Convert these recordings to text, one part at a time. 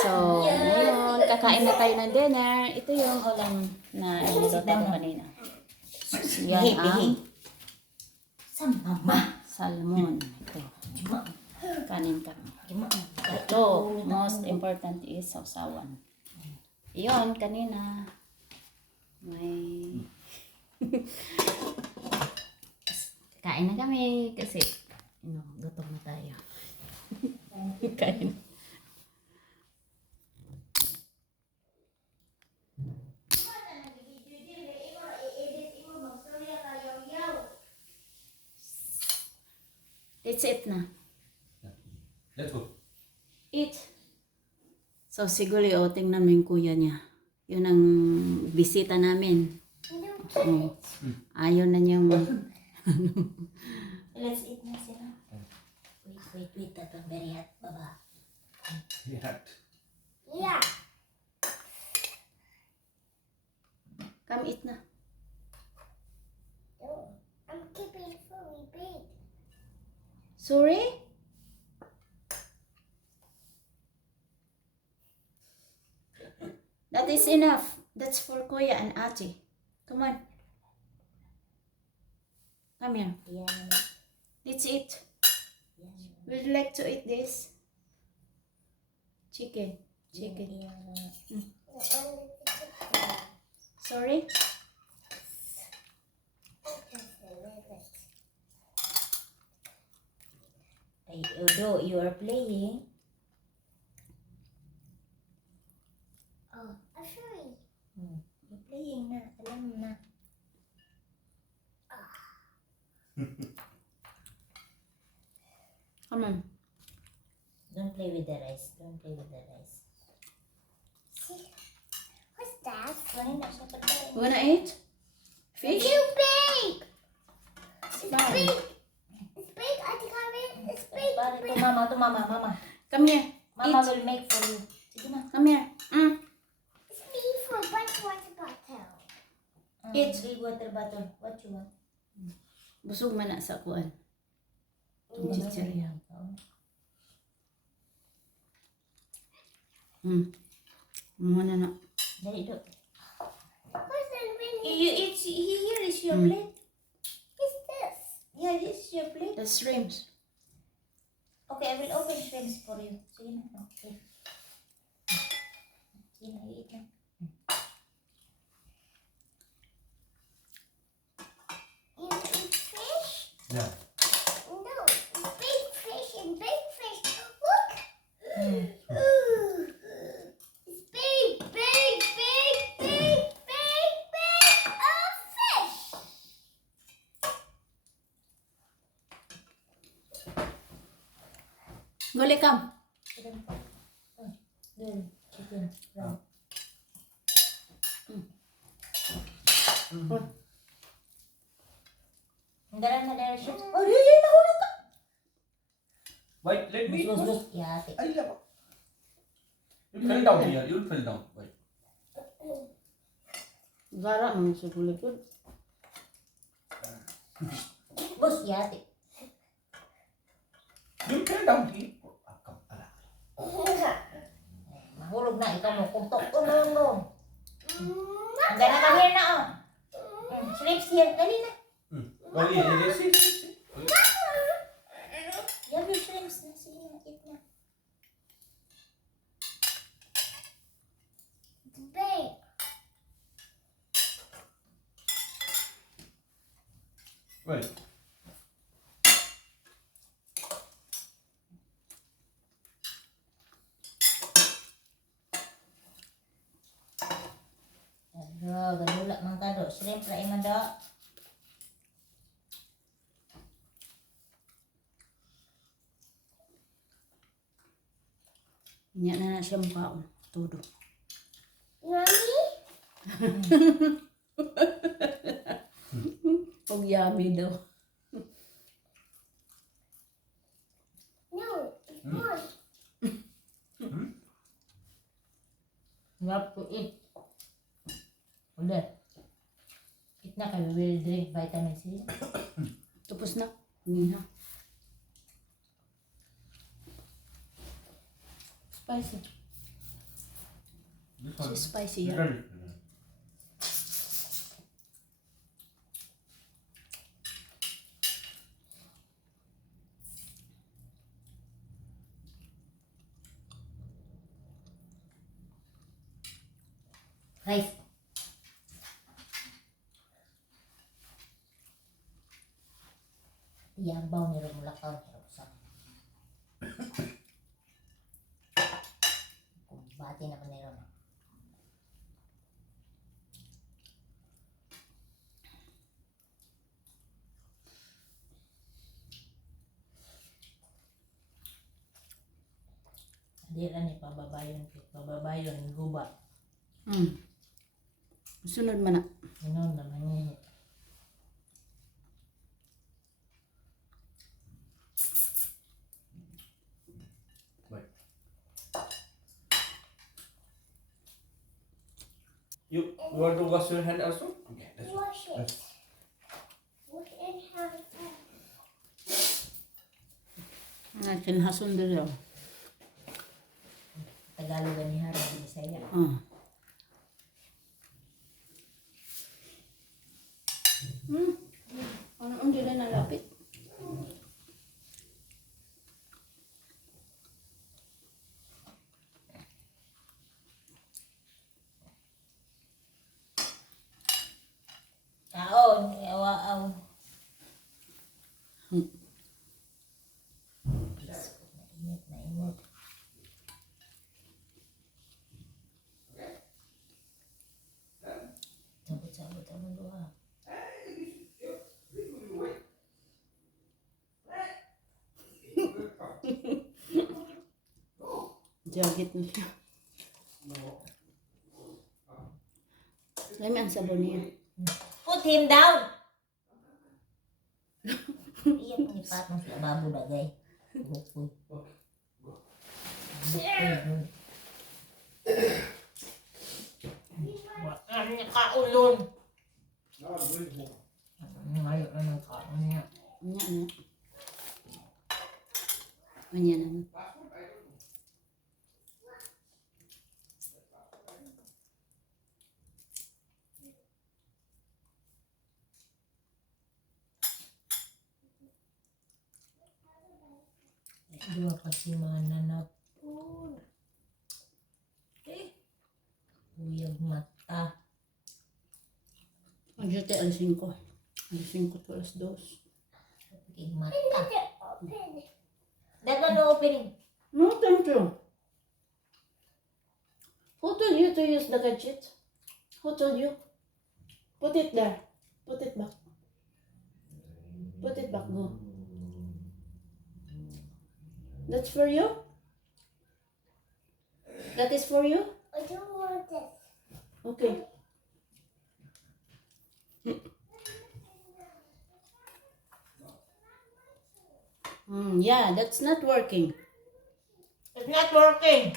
So, ngayon, kakain na tayo ng dinner. Ito yung ulam na niluto ko kanina. Yan ang salmon. Ito. Kanin kami. Ito, most important is sausawan. Iyon, kanina. May... Kain na kami kasi gutom na tayo. Kain. It's it na. Let's go. Eat. So, siguro tingnan namin kuya niya. Yun ang bisita namin. Oh. Ayaw na niyang... Let's eat na sila. Wait. That's very hot, baba. Yeah. Yeah. Come eat na. Oh, I'm keeping fully big. Sorry? That is enough. That's for Kuya and Ate. Come on. Come here. Yeah. Let's eat. Would you like to eat this? Chicken. Sorry? Although you are playing. Oh, I'm sorry. You're playing na. Alam mo na. Come on. Don't play with the rice. See? What's that? Kanina siya patay. You wanna eat? Fish? Too big! It's Fine. big! It's big! I think I mean it's big! To mama. Come here. Mama Eat. will make for you. Sige na. Come here. It's me for one water bottle. Eat. Big water bottle. What you want? Busog man na sa kuan. Itong chichirya. Muna na. Dali do. You eat. Here is your plate. What's this? Yeah, this is your plate. The shrimps. Okay, I will open shrimps for you. Sige na. Okay. Sige na, eat na. You eat fish? Yeah. No, big fish and big fish. Look! It's big fish! Guli come. Chicken. Ang galang na direction. Oh, nahulog ka! Wait, let me. Yeah, take. Ay, labo. You fell down here. You fell down. Wait. Gara mo sa kulikod. Boss, yate. You fell down here. Mahulog na, ikaw mo. Kuntok ko na lang mo. Ang gana kami na, oh. Shrimps here. Dali na. Oh, yeah. See. You have your shrimps na. Sige na, eat na. It's big. Wait. Ganula man ka do. Shrimp na iman do. Nya na siya mukhaon. Todo. Yummy? Pag yummy daw. No, it's good. You have to eat. Ulit. Eat na kayo. We will drink vitamin C. Tapos na. Hindi na. Spicy. This So one. spicy, yeah. Little. Rice. Iyabaw ni Romulakaw. Sarap sa. Kumbati naman ni Ron. Di lang ni pababayon, guba. Sunod man na. Ano naman niya. Wait. You want to wash your hand also? Okay, that's Wash it. That's- Wash and have it. Kinhason din daw. Tagalog ni Harap ni Bisaya. Ano ang dila nalapit? Kaon, awaaw. Init na init. Sabot-sabot ang luha. Jagit na siya. Lami ang sabon niya. Put him down! Iyak ni Patong sa babo dagay. Bukoy. Bukoy. Wala niya kaulon. Ngayon na ng kaon niya. Anya na. Anya na. Dua kasi mga nanapon. Uyag mata. Ang jute alisin ko. Alisin ko to alas 2. Uyag mata. Open. That one no opening. No, thank you. Who told you to use the gadget? Who told you? Put it there. Put it back. Put it back. Go. That's for you? That is for you? I don't want this. Okay. Yeah, that's not working. It's not working.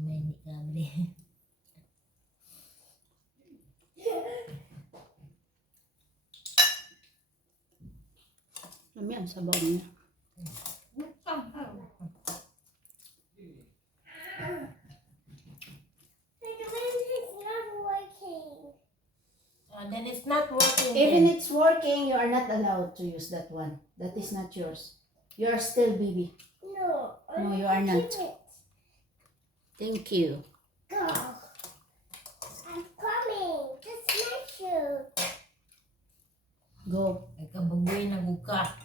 May kable. Lami ang sabaw niya. It's not working. Then it's not working. Even then. it's working, you are not allowed to use that one. That is not yours. You are still baby. No. No, you are not. It. Thank you. Go. I'm coming. Just make sure. Go. Ay kabagoy na guka.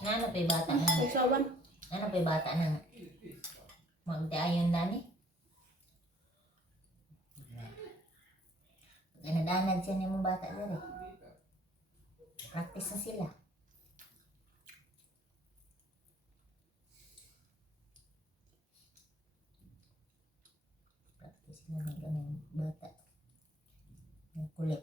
Nana pa bata na. Sawan. Nana pa bata na. Magdayon dani. Ganadanan siya ng mga bata dali. Practice na sila. Practice na ng ganang bata. Ang kulit.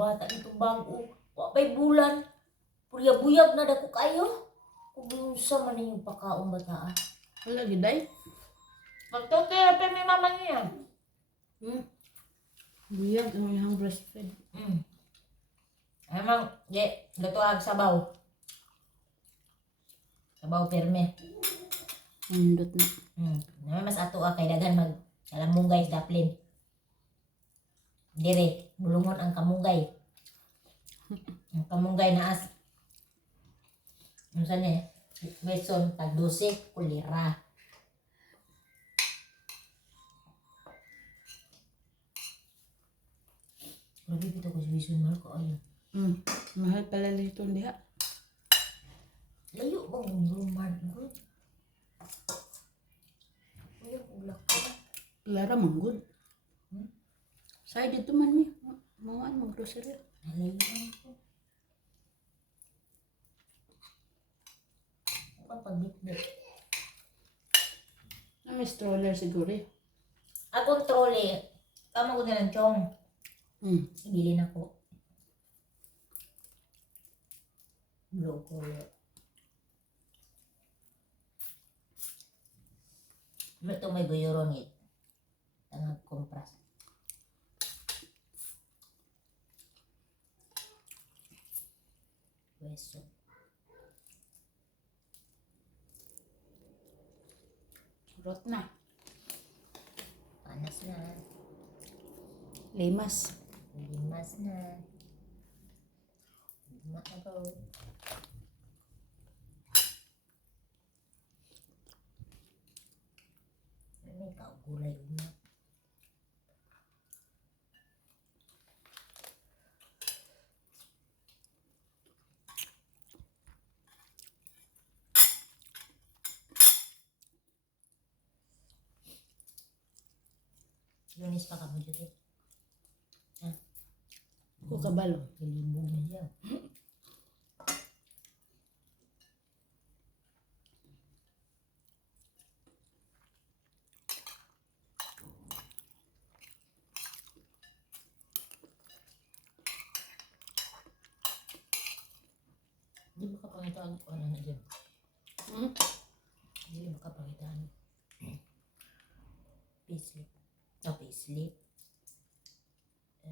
bata nito bago. Wapay bulan. Puyab-buyab na dako kayo. Kung sa man yung pakaong bata. Wala, giday. Magtutera pa may mama niya. Buyag ang iyang breastfeed. Emang, gatuag sabaw. Sabaw perme. Nindot na. Naman mas ato kay dagan mag alam mo guys daplin. Dire, bulungon ang kamunggay. Ang kamunggay na as. Ano saan eh? Beson, tag 12, kulira. Grabe kita ko si Beson, mahal ko ayun. Mahal pala dito diha. Layo bang ang ruman? Good. Uy, ang ulak ka. Lara manggod. Say dito man mi. Mawaan mo grocery. Nalayo lang ko. Ang pagbitbit. May stroller siguro eh. Akong trolley. Tama ko na ng chong. Ibilin ako. Blue color. Ito may guyurong it. Tangag kompras. Weso. Surot na. Panas na. Limas. Limas na. Lima na daw. Ano yung kaugulay mo? Lunis pa ka mo dito. Ko kabalo. Ilibog na siya. Di ba kapangitaan ko ano na dyan? Di ba kapangitaan? Payslip. Payslip.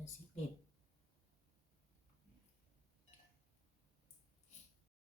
Siklip.